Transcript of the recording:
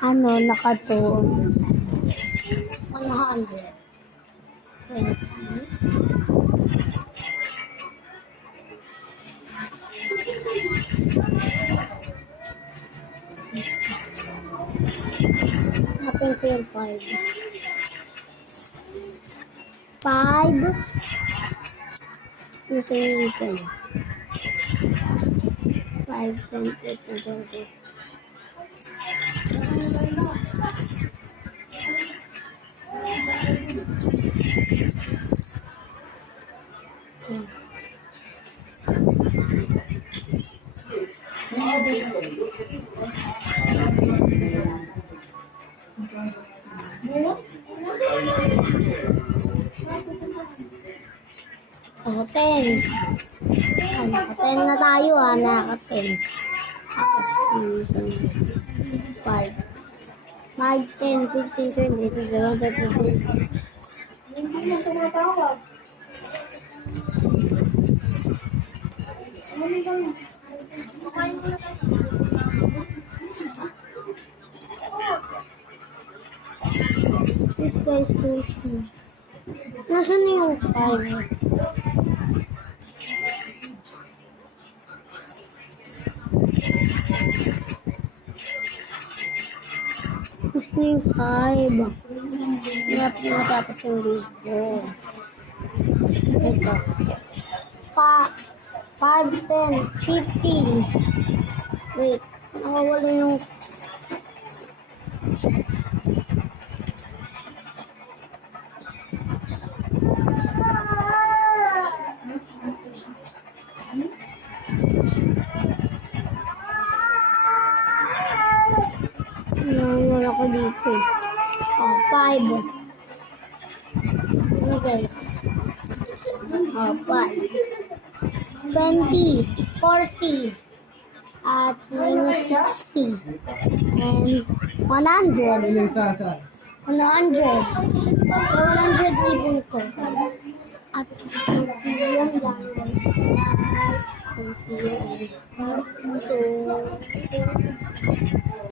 Ano, nakatuon. 100. 20. Hanapin ko yung 5. 5. Gusto yung item. 5, 10, 15, 20. Oh, 10. Ano, 10 na tayo naka-10. Tapos, 5. 5, 10, 15, 20, 21, 22. Hindi na tumatawag. This guy's pushing. Nasaan na yung 5? Gusto yung 5. Hindi na natapos yung video. Ito. 5, 10, 15. Wait. Nakawala yung... Wala ko dito. Oh, 5. Okay. Oh, 5. 20, 40, at minus 60, and 100. 100. So, 100 ipon ko. At yun lang. And see you. So,